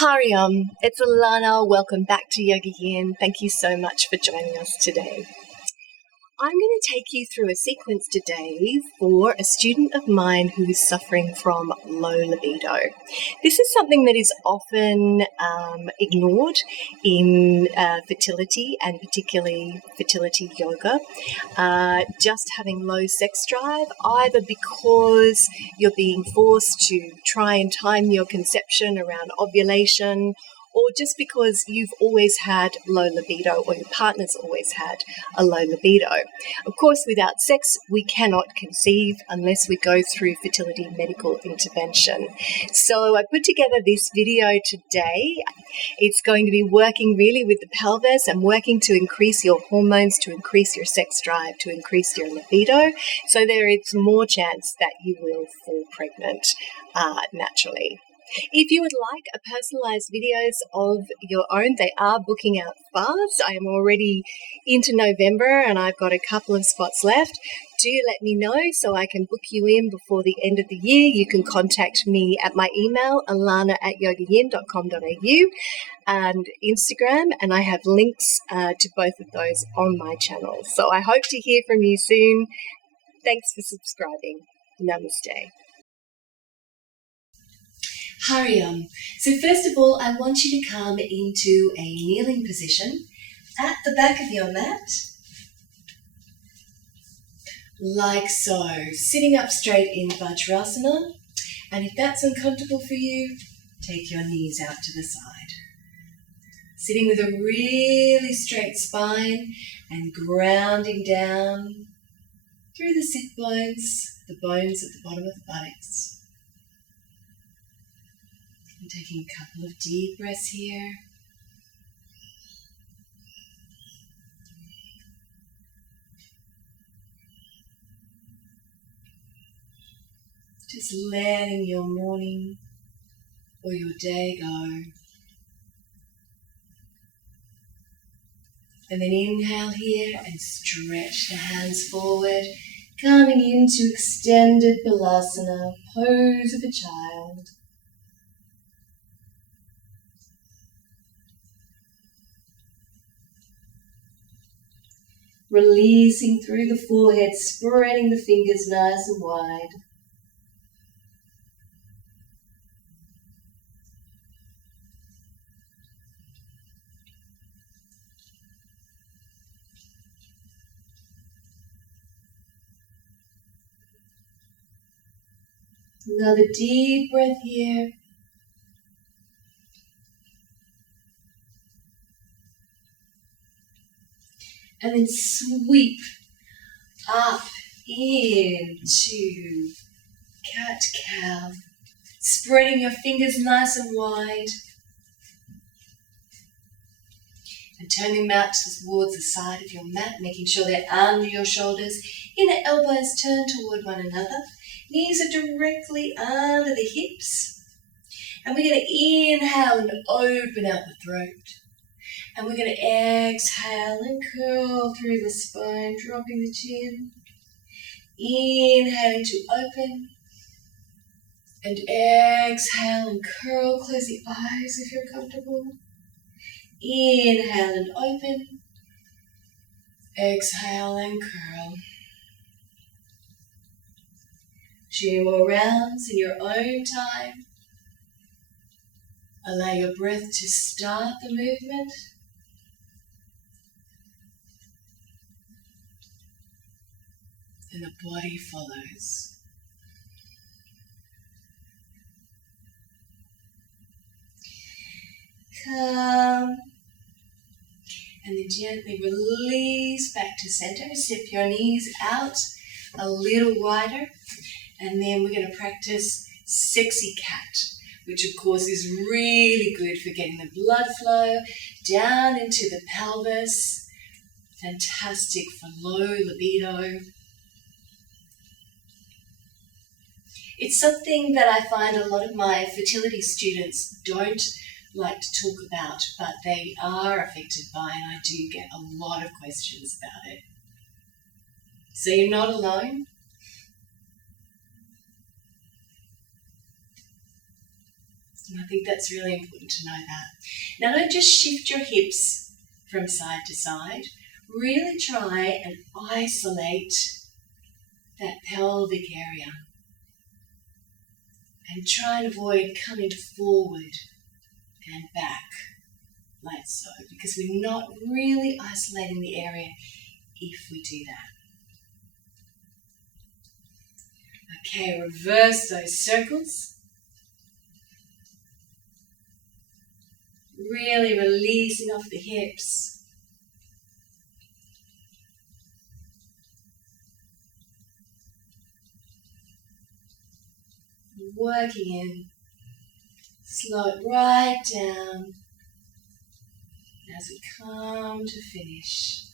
Hariam, it's Alannah. Welcome back to YogaYin. Thank you so much for joining us today. I'm going to take you through a sequence today for a student of mine who is suffering from low libido. This is something that is often ignored in fertility and particularly fertility yoga. Just having low sex drive, either because you're being forced to try and time your conception around ovulation, or just because you've always had low libido or your partner's always had a low libido. Of course, without sex, we cannot conceive unless we go through fertility medical intervention. So I put together this video today. It's going to be working really with the pelvis and working to increase your hormones, to increase your sex drive, to increase your libido. So there is more chance that you will fall pregnant naturally. If you would like a personalised videos of your own, they are booking out fast. I am already into November and I've got a couple of spots left. Do let me know so I can book you in before the end of the year. You can contact me at my email, alannah@yogayin.com.au, and Instagram, and I have links to both of those on my channel. So I hope to hear from you soon. Thanks for subscribing. Namaste. Hariam. So first of all, I want you to come into a kneeling position at the back of your mat, like so, sitting up straight in Vajrasana. And if that's uncomfortable for you, take your knees out to the side. Sitting with a really straight spine and grounding down through the sit bones, the bones at the bottom of the buttocks. And taking a couple of deep breaths here. Just letting your morning or your day go. And then inhale here and stretch the hands forward, coming into extended Balasana, pose of a child. Releasing through the forehead, spreading the fingers nice and wide. Another deep breath here. And then sweep up into cat-cow. Spreading your fingers nice and wide. And turning them out towards the side of your mat, making sure they're under your shoulders. Inner elbows turn toward one another. Knees are directly under the hips. And we're going to inhale and open out the throat. And we're going to exhale and curl through the spine, dropping the chin. Inhaling to open. And exhale and curl. Close the eyes if you're comfortable. Inhale and open. Exhale and curl. 2 more rounds in your own time. Allow your breath to start the movement. And the body follows. Come. And then gently release back to center. Step your knees out a little wider. And then we're going to practice sexy cat, which of course is really good for getting the blood flow down into the pelvis. Fantastic for low libido. It's something that I find a lot of my fertility students don't like to talk about, but they are affected by, and I do get a lot of questions about it. So you're not alone. And I think that's really important to know that. Now don't just shift your hips from side to side. Really try and isolate that pelvic area. And try and avoid coming forward and back like so, because we're not really isolating the area if we do that. Okay, reverse those circles. Really releasing off the hips. Working in. Slow it right down as we come to finish.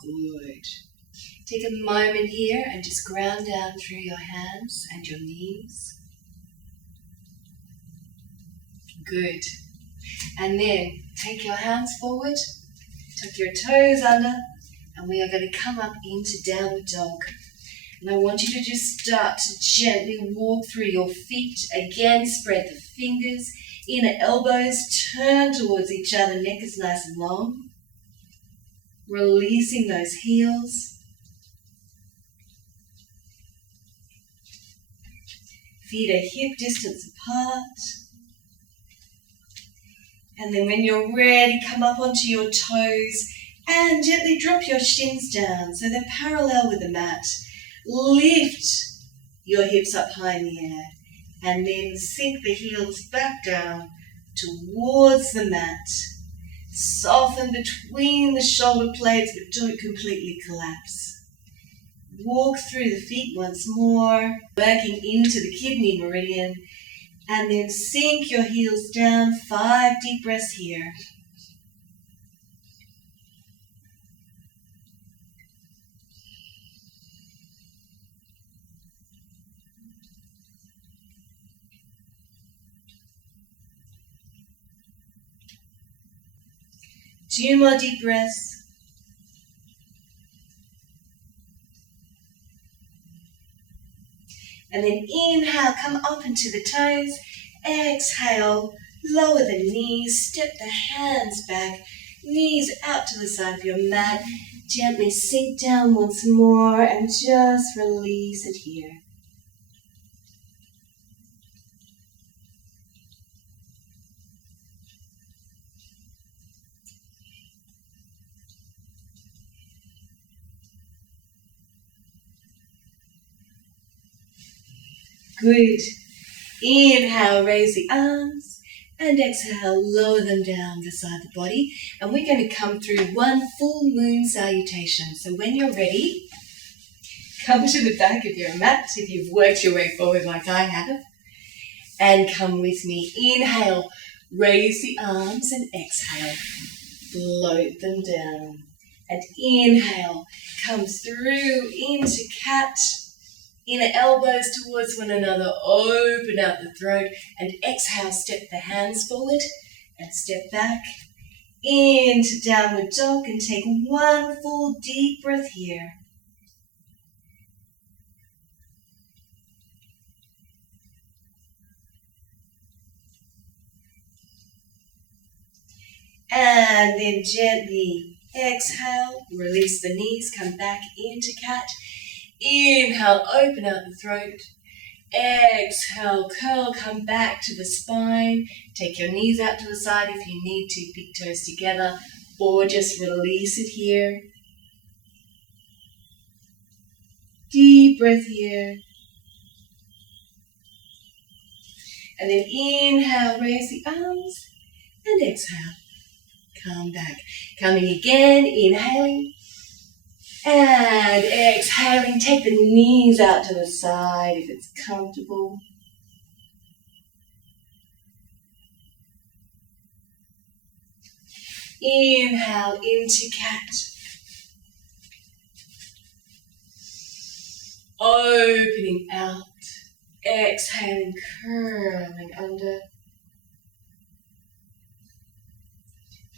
Good. Take a moment here and just ground down through your hands and your knees. Good. And then take your hands forward, tuck your toes under, and we are going to come up into downward dog. And I want you to just start to gently walk through your feet. Again, spread the fingers, inner elbows, turn towards each other, neck is nice and long. Releasing those heels. Feet are hip distance apart. And then when you're ready, come up onto your toes and gently drop your shins down so they're parallel with the mat. Lift your hips up high in the air and then sink the heels back down towards the mat. Soften between the shoulder blades but don't completely collapse. Walk through the feet once more, working into the kidney meridian, and then sink your heels down. 5 deep breaths here. Two more deep breaths. And then inhale, come up into the toes. Exhale, lower the knees, step the hands back, knees out to the side of your mat. Gently sink down once more and just release it here. Good. Inhale, raise the arms, and exhale, lower them down beside the body. And we're going to come through one full moon salutation. So when you're ready, come to the back of your mat if you've worked your way forward like I have. And come with me. Inhale, raise the arms, and exhale, float them down. And inhale, come through into cat. Inner elbows towards one another, open out the throat, and exhale, step the hands forward and step back into downward dog and take one full deep breath here. And then gently exhale, release the knees, come back into cat. Inhale, open out the throat. Exhale, curl, come back to the spine. Take your knees out to the side if you need to, big toes together, or just release it here. Deep breath here. And then inhale, raise the arms, and exhale, come back. Coming again, inhaling. And exhaling, take the knees out to the side if it's comfortable. Inhale into cat. Opening out. Exhaling, curling under.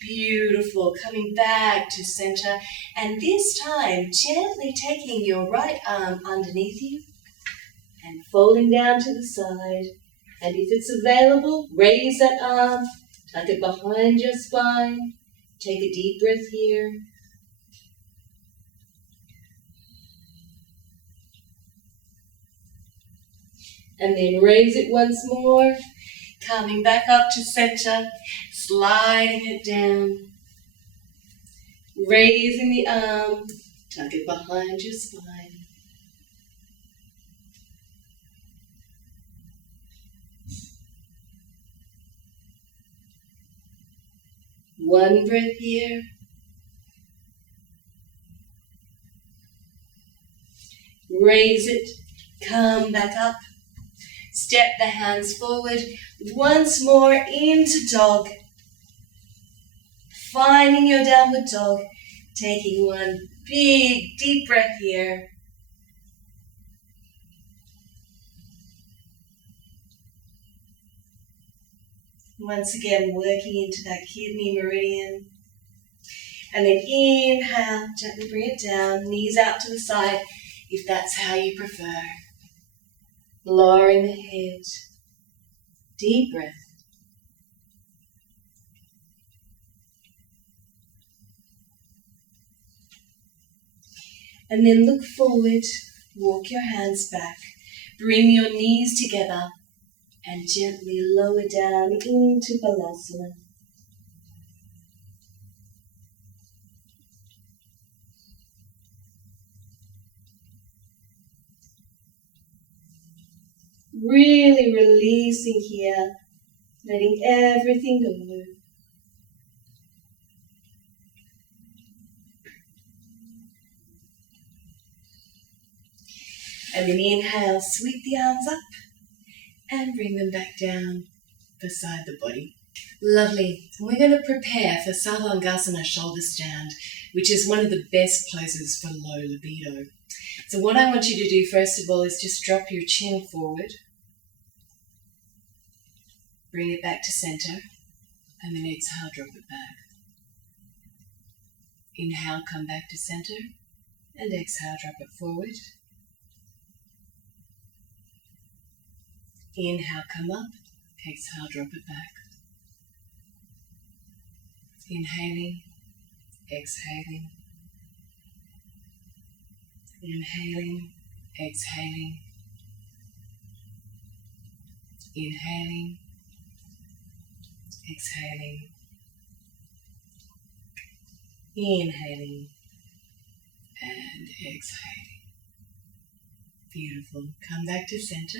Beautiful. Coming back to center. And this time, gently taking your right arm underneath you and folding down to the side. And if it's available, raise that arm, tuck it behind your spine. Take a deep breath here. And then raise it once more, coming back up to center, sliding it down. Raising the arm, tuck it behind your spine. One breath here. Raise it, come back up. Step the hands forward. Once more into dog. Finding your downward dog. Taking one big deep breath here. Once again, working into that kidney meridian. And then inhale, gently bring it down, knees out to the side, if that's how you prefer. Lowering the head. Deep breath. And then look forward, walk your hands back, bring your knees together, and gently lower down into Balasana. Really releasing here, letting everything go. And then inhale, sweep the arms up and bring them back down beside the body. Lovely. We're going to prepare for Savangasana shoulder stand, which is one of the best poses for low libido. So what I want you to do first of all is just drop your chin forward. Bring it back to center, and then exhale, drop it back. Inhale, come back to center, and exhale, drop it forward. Inhale, come up, exhale, drop it back. Inhaling, exhaling. Inhaling, exhaling. Inhaling, exhaling. Inhaling and exhaling. Beautiful. Come back to center.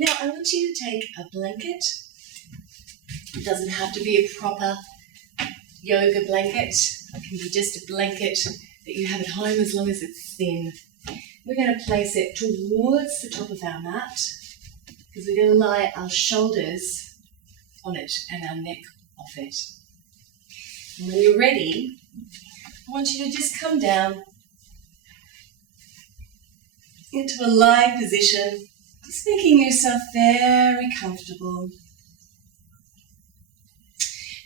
Now I want you to take a blanket. It doesn't have to be a proper yoga blanket. It can be just a blanket that you have at home as long as it's thin. We're going to place it towards the top of our mat because we're going to lie our shoulders on it and our neck off it. And when you're ready, I want you to just come down into a lying position, just making yourself very comfortable.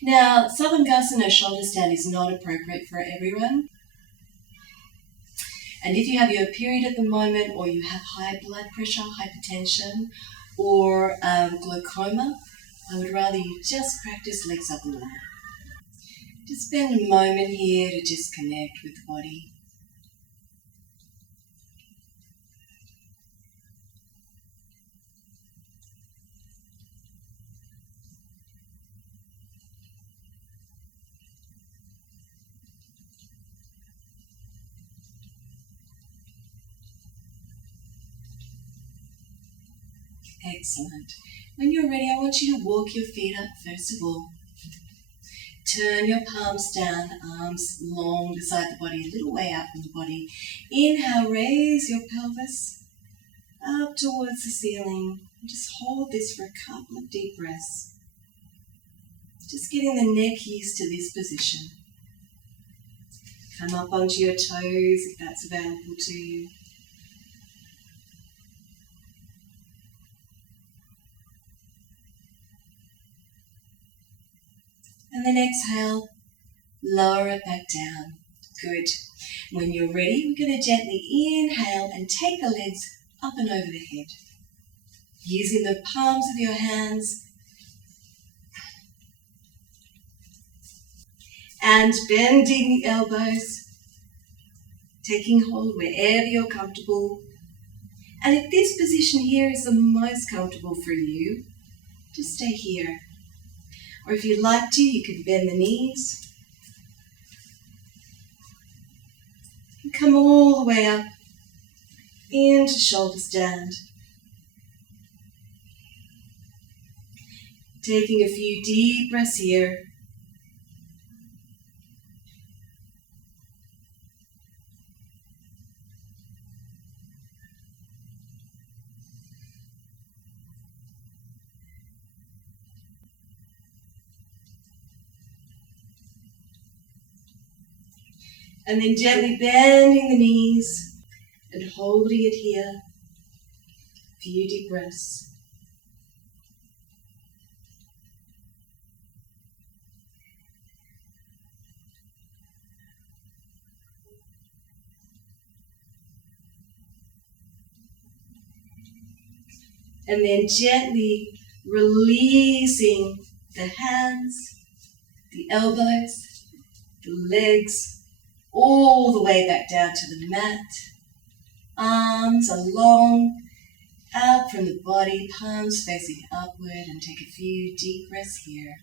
Now, Savangasana shoulder stand is not appropriate for everyone. And if you have your period at the moment, or you have high blood pressure, hypertension, or glaucoma, I would rather you just practice legs up and down. Just spend a moment here to just connect with the body. Excellent. When you're ready, I want you to walk your feet up first of all. Turn your palms down, arms long beside the body, a little way out from the body. Inhale, raise your pelvis up towards the ceiling. Just hold this for a couple of deep breaths. Just getting the neck used to this position. Come up onto your toes if that's available to you. And then exhale, lower it back down. Good. When you're ready, we're going to gently inhale and take the legs up and over the head. using the palms of your hands and bending the elbows, taking hold wherever you're comfortable. And if this position here is the most comfortable for you, just stay here. Or if you'd like to, you can bend the knees and come all the way up into shoulder stand. Taking a few deep breaths here. And then gently bending the knees and holding it here. A few deep breaths. And then gently releasing the hands, the elbows, the legs, all the way back down to the mat. Arms are long, out from the body, palms facing upward, and take a few deep breaths here.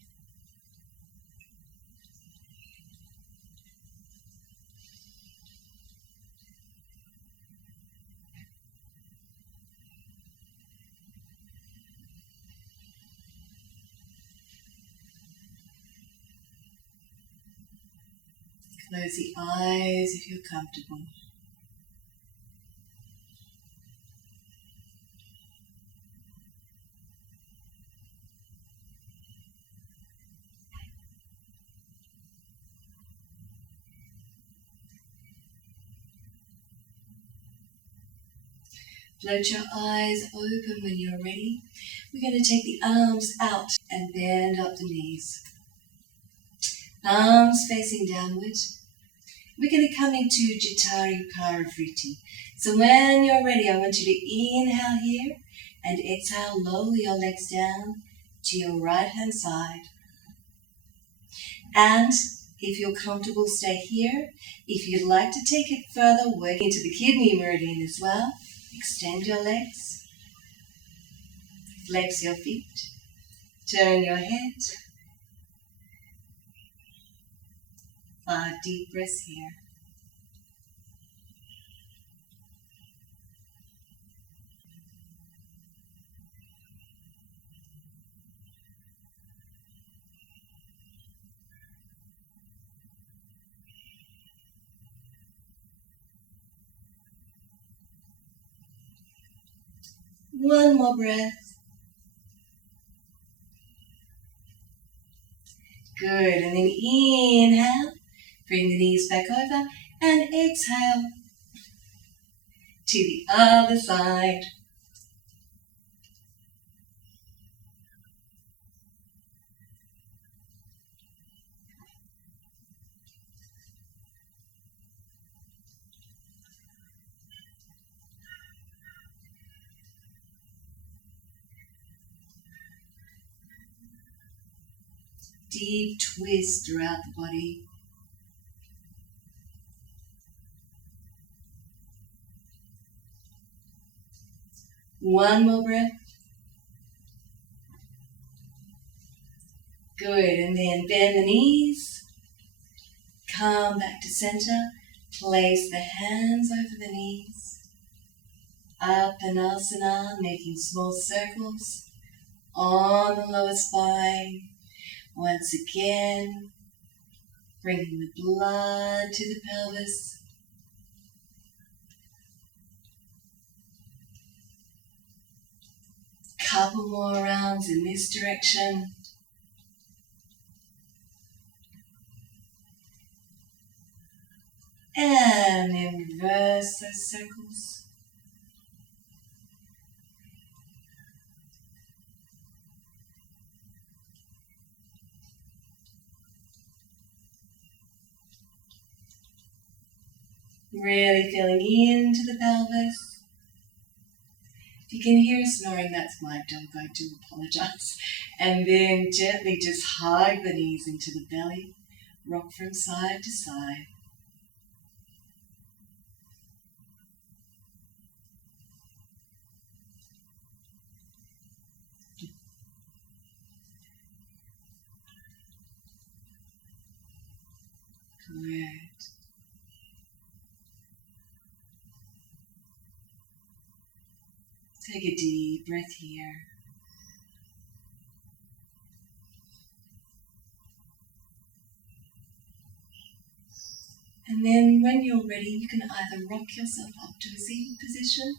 Close the eyes if you're comfortable. Float your eyes open when you're ready. We're going to take the arms out and bend up the knees. Arms facing downward. We're going to come into Jitari Parivriti. So when you're ready, I want you to inhale here and exhale, lower your legs down to your right hand side. And if you're comfortable, stay here. If you'd like to take it further, work into the kidney meridian as well. Extend your legs. Flex your feet. Turn your head. 5 deep breaths here. One more breath. Good, and then inhale. Bring the knees back over and exhale to the other side. Deep twist throughout the body. One more breath. Good, and then bend the knees. Come back to center. Place the hands over the knees. Up and asana, making small circles on the lower spine. Once again, bringing the blood to the pelvis. Couple more rounds in this direction. And then reverse those circles. Really feeling into the pelvis. If you can hear a snoring, that's my dog, I do apologise. And then gently just hug the knees into the belly, rock from side to side. Good. Take a deep breath here. And then when you're ready, you can either rock yourself up to a seated position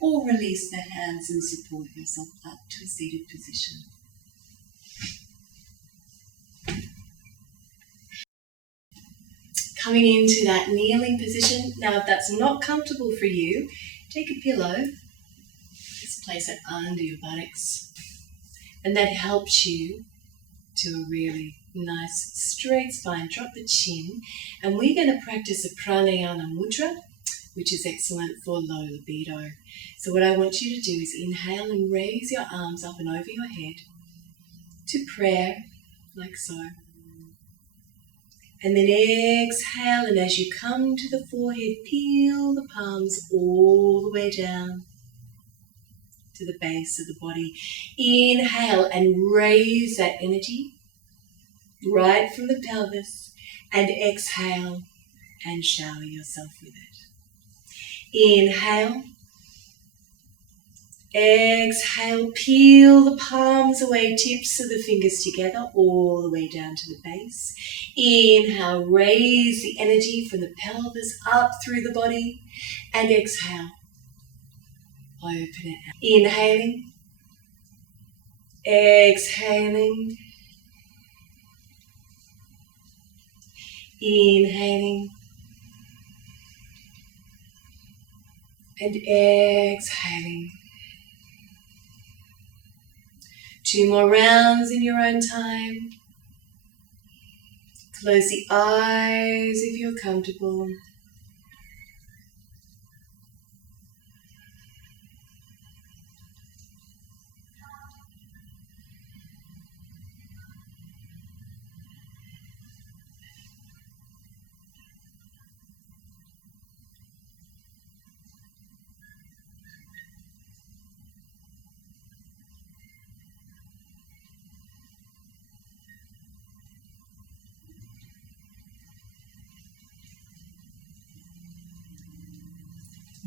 or release the hands and support yourself up to a seated position. Coming into that kneeling position. Now, if that's not comfortable for you, take a pillow. Just place it under your buttocks. And that helps you to a really nice straight spine. Drop the chin. And we're going to practice a pranayama mudra, which is excellent for low libido. So what I want you to do is inhale and raise your arms up and over your head to prayer, like so. And then exhale, and as you come to the forehead, peel the palms all the way down to the base of the body. Inhale and raise that energy right from the pelvis, and exhale and shower yourself with it. Inhale. Exhale, peel the palms away, tips of the fingers together, all the way down to the base. Inhale, raise the energy from the pelvis up through the body, and exhale, open it out. Inhaling, exhaling, inhaling, and exhaling. 2 more rounds in your own time. Close the eyes if you're comfortable.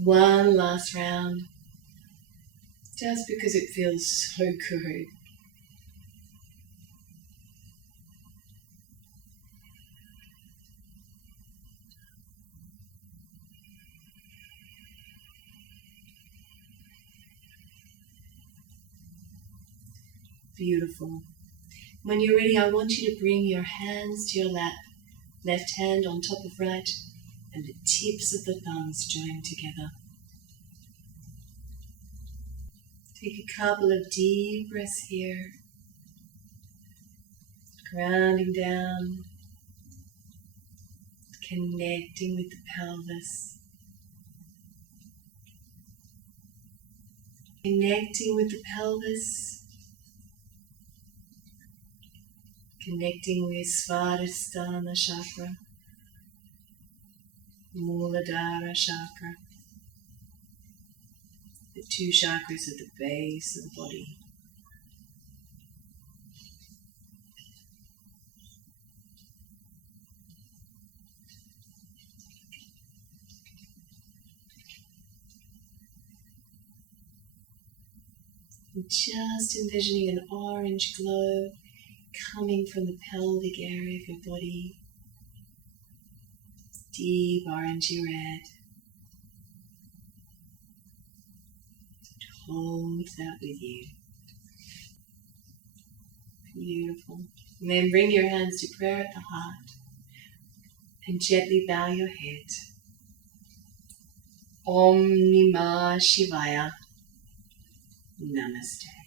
One last round, just because it feels so good. Beautiful. When you're ready, I want you to bring your hands to your lap, left hand on top of right, and the tips of the thumbs join together. Take a couple of deep breaths here, grounding down, connecting with the pelvis, connecting with the pelvis, connecting with Svadhisthana chakra, Muladhara chakra, the 2 chakras at the base of the body. And just envisioning an orange glow coming from the pelvic area of your body. Deep orangey red. Hold that with you. Beautiful. And then bring your hands to prayer at the heart and gently bow your head. Om Namah Shivaya. Namaste.